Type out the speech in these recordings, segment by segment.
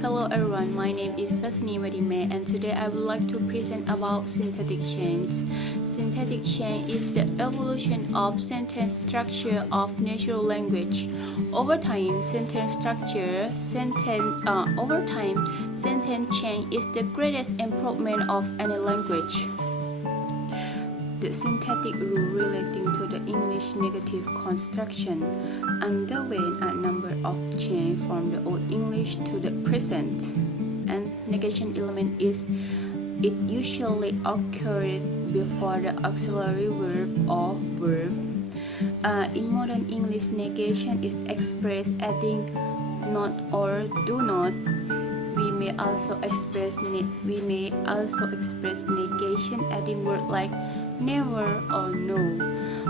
Hello everyone, my name is Tasni Madime and today I would like to present about syntactic change. Syntactic change is the evolution of sentence structure of natural language. Over time, sentence change is the greatest improvement of any language. The syntactic rule relating to the English negative construction underwent a number of changes from the Old English to the present. And negation element is it usually occurred before the auxiliary verb or verb. In modern English, negation is expressed adding not or do not. We may also express negation adding words like never or no.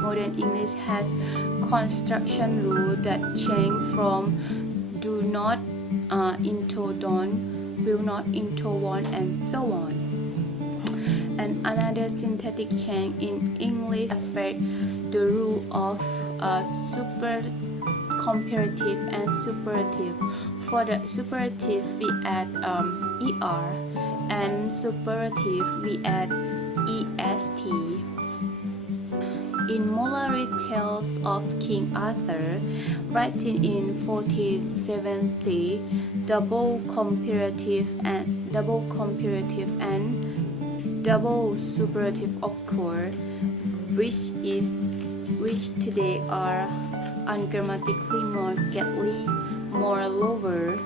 Modern English has construction rules that change from do not into don't, will not into won't, and so on. And another syntactic change in English affects the rule of comparative and superative. For the superative we add er, and superative we add est. In Mollary Tales of King Arthur, written in 1470, double comparative and double superative occur, which today are ungrammatically more gently, more lower,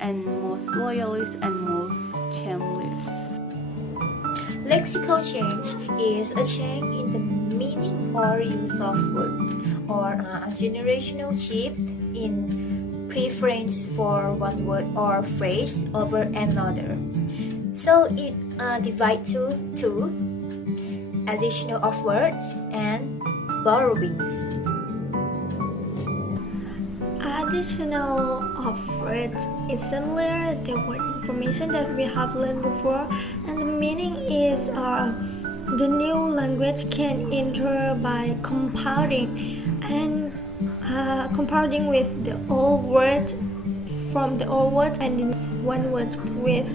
and most loyalist and most shameless. Lexical change is a change in the meaning or use of word, or a generational shift in preference for one word or phrase over another. So it divides to two: additional of words and borrowings. Additional of words is similar to the word information that we have learned before, and the meaning is the new language can enter by compounding with the old word from the old word, and in one word with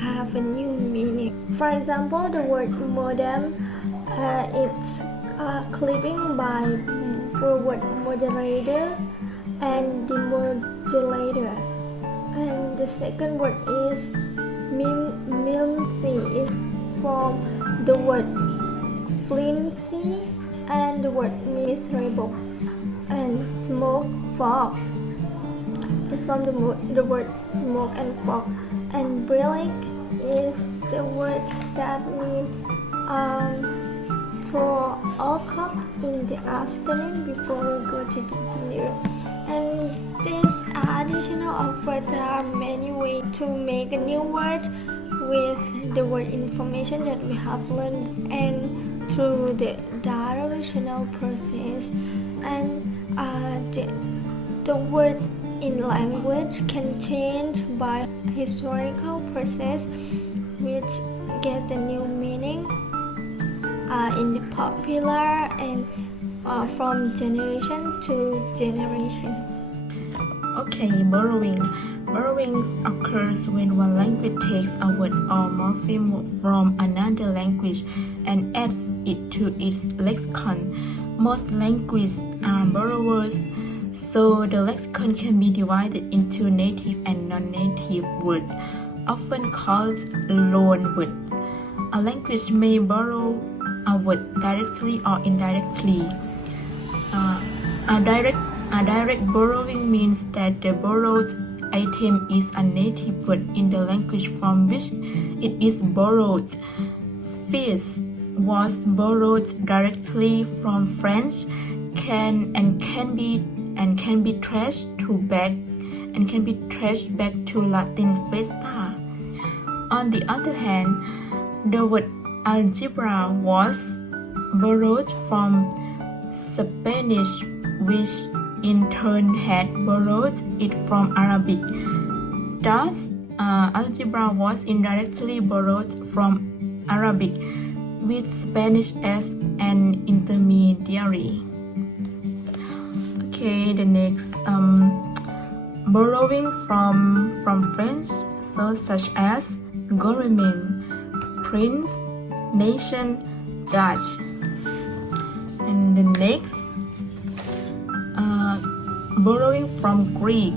have a new meaning. For example, the word modem, it's clipping by the word moderator and demodulator. And the second word is mimsy, is from the word flimsy and the word miserable. And smoke fog is from the word smoke and fog. And brilliant is the word that means for o'clock in the afternoon before we go to the dinner. And this additional of words, there are many ways to make a new word with the word information that we have learned and through the derivational process. And the words in language can change by historical process, which get the new meaning in the popular and from generation to generation. Okay, borrowing. Borrowing occurs when one language takes a word or morpheme from another language and adds it to its lexicon. Most languages are borrowers, so the lexicon can be divided into native and non-native words, often called loan words. A language may borrow a word directly or indirectly. A direct borrowing means that the borrowed item is a native word in the language from which it is borrowed. Fish was borrowed directly from French, can be traced back to Latin festa. On the other hand, the word algebra was borrowed from Spanish, which in turn had borrowed it from Arabic. Thus, algebra was indirectly borrowed from Arabic, with Spanish as an intermediary. Okay, the next borrowing from French. so such as government, prince, nation, judge. And the next, borrowing from Greek,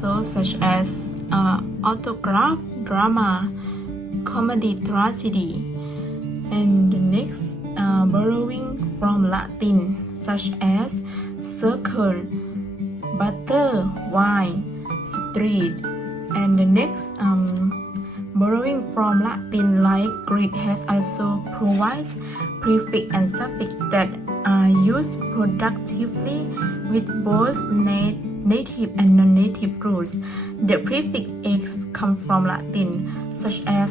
so such as autograph, drama, comedy, tragedy. And the next, borrowing from Latin, such as circle, butter, wine, street. And the next, borrowing from Latin like Greek has also provides prefix and suffix that are used productively with both native and non-native roots. The prefix "ex" comes from Latin, such as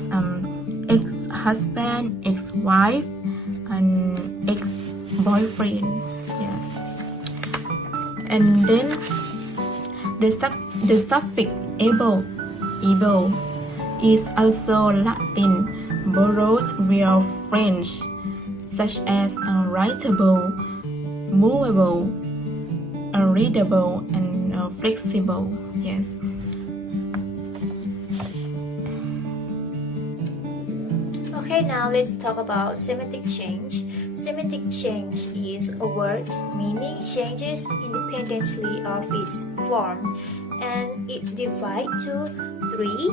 ex-husband, ex-wife, and ex-boyfriend. Yes. And then the suffix able is also Latin, borrowed via French, such as writable, movable, readable, and flexible. Yes. Okay, now let's talk about semantic change. Semantic change is a word's meaning changes independently of its form, and it divides to three: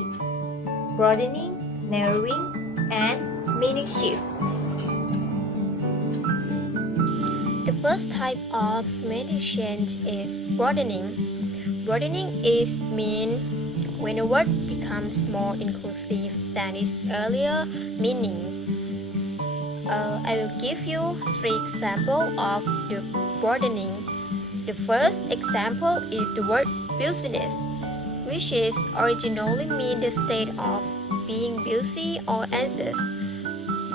broadening, narrowing, and meaning shift. The first type of semantic change is broadening. Broadening is mean when a word becomes more inclusive than its earlier meaning. I will give you 3 examples of the broadening. The first example is the word business, which is originally mean the state of being busy or anxious,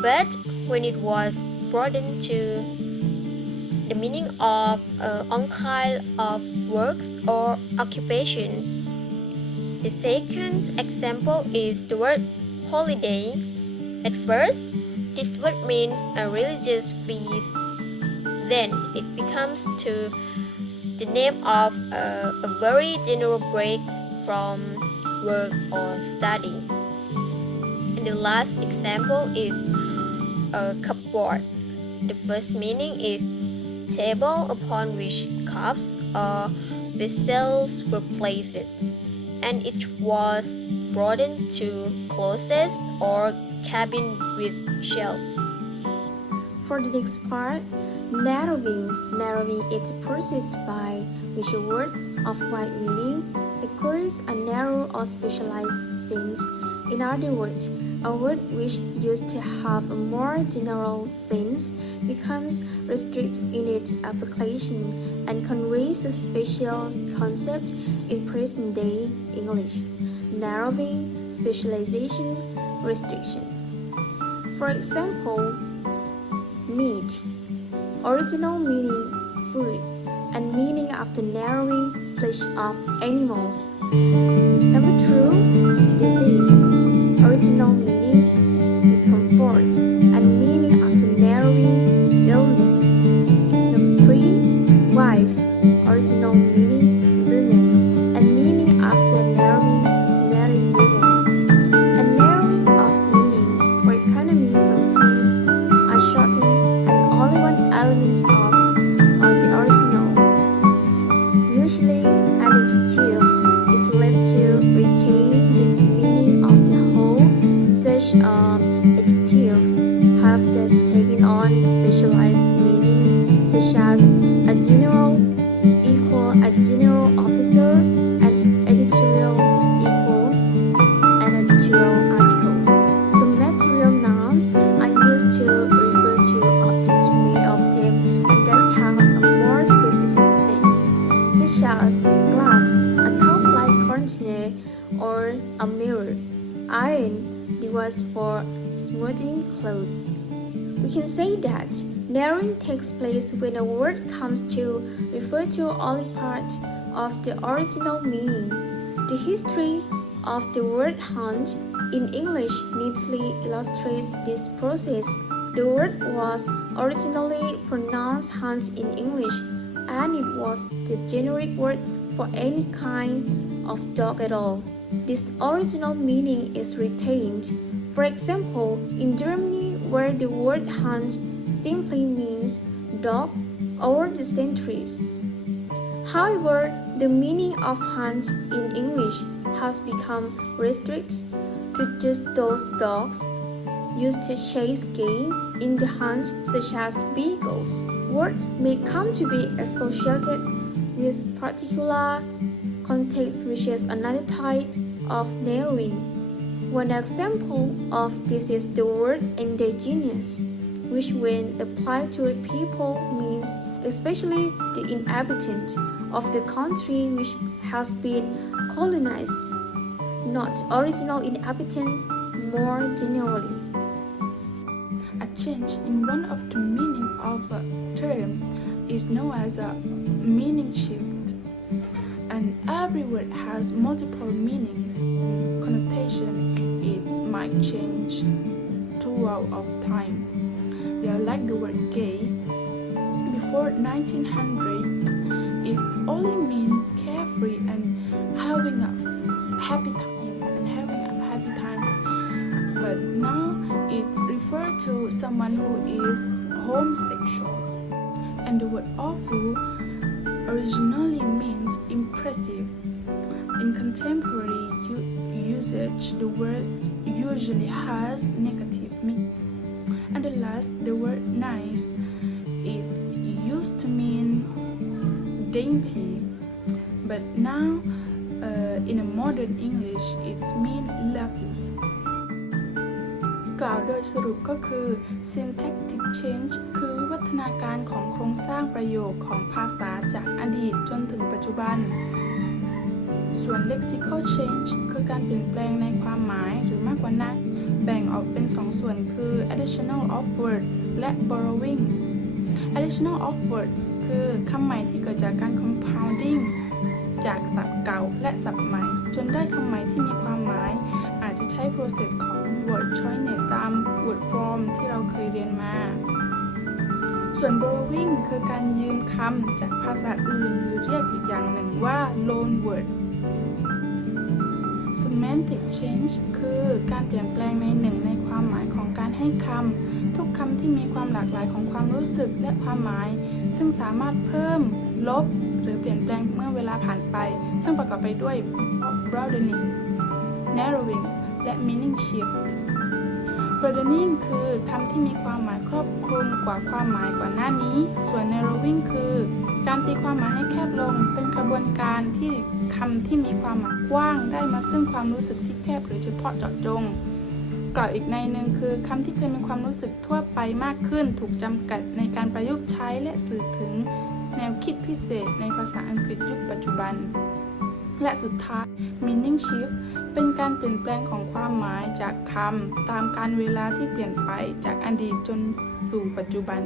but when it was broadened to the meaning of all kind of works or occupation. The second example is the word holiday. At first, this word means a religious feast. Then it becomes to the name of a very general break from work or study. And the last example is a cupboard. The first meaning is table upon which cups or vessels were placed, and it was broadened to closets or cabin with shelves. For the next part, narrowing. Narrowing is a process by which a word of wide meaning acquires a narrow or specialized sense. In other words, a word which used to have a more general sense becomes restricted in its application and conveys a special concept in present-day English. Narrowing, specialization, restriction. For example, meat, original meaning food, and meaning after narrowing flesh of animals. Number 2, disease, original meaning discomfort, and meaning after narrowing illness. Number 3, wife, original meaning women, and meaning after narrowing married women. And narrowing of meaning for economy, some things are shortened and only one element of the original. Usually, an adjective is left to retain the meaning of the whole. Such adjective have thus taken on specialized meaning, such as a general equal a general officer, and editorial equals an editorial article. Some material nouns are used to refer to objects made of them and thus have a more specific sense, such as glass, a cup-like container, or a mirror. Iron, device for smoothing clothes. We can say that narrowing takes place when a word comes to refer to only part of the original meaning. The history of the word hunt in English neatly illustrates this process. The word was originally pronounced hunt in English, and it was the generic word for any kind of dog at all. this original meaning is retained. For example, in Germany, where the word Hund simply means dog or the centuries. However, the meaning of hunt in English has become restricted to just those dogs used to chase game in the hunt, such as beagles. Words may come to be associated with particular context, which is another type of narrowing. One example of this is the word indigenous, which when applied to a people means especially the inhabitant of the country which has been colonized, not original inhabitant more generally. A change in one of the meaning of a term is known as a meaning shift, and every word has multiple meanings. Connotation it might change throughout of time. Yeah, like the word gay. Before 1900, it's only mean carefree and having a happy time. But now it refers to someone who is homosexual. And the word awful originally means impressive. In contemporary usage, the word usually has negative meaning. And the last, the word nice, it used to mean dainty, but now in a modern English it's mean lovely. กล่าวโดยสรุปก็คือ Syntactic Change คือวิวัฒนาการของโครงสร้างประโยคของภาษาจากอดีตจนถึงปัจจุบัน ส่วน Lexical Change คือการเปลี่ยนแปลงในความหมายหรือมากกว่านั้นแบ่งออกเป็น2ส่วนคือ additional of word และ borrowings additional of words คือคำใหม่ที่เกิดจากการ compounding จากศัพท์เก่าและศัพท์ใหม่จนได้คำใหม่ที่มีความหมายอาจจะใช้ process ของ word choice ตาม word form ที่เราเคยเรียนมาส่วน borrowing คือการยืมคำจากภาษาอื่นหรือเรียกอีกอย่างหนึ่งว่า loan word Semantic Change คือการเปลี่ยนแปลงในความหมายของการให้คำทุกคำที่มีความหลากหลายของความรู้สึกและความหมายซึ่งสามารถเพิ่มลบหรือเปลี่ยนแปลงเมื่อเวลาผ่านไปซึ่งประกอบไปด้วย broadening narrowing และ meaning shift broadening คือคำที่มีความหมายครอบคลุมกว่าความหมายก่อนหน้านี้ส่วน narrowing คือการตีความหมายให้แคบลงเป็นกระบวนการที่คำที่มีความหมายกว้างได้มาซึ่งความรู้สึกที่แคบหรือเฉพาะเจาะจงกล่าวอีกในหนึ่งคือคำที่เคยมีความรู้สึกทั่วไปมากขึ้นถูกจำกัดในการประยุกต์ใช้และสื่อถึงแนวคิดพิเศษในภาษาอังกฤษยุคปัจจุบันและสุดท้าย meaning shift เป็นการเปลี่ยนแปลงของความหมายจากคำตามกาลเวลาที่เปลี่ยนไปจากอดีตจนสู่ปัจจุบัน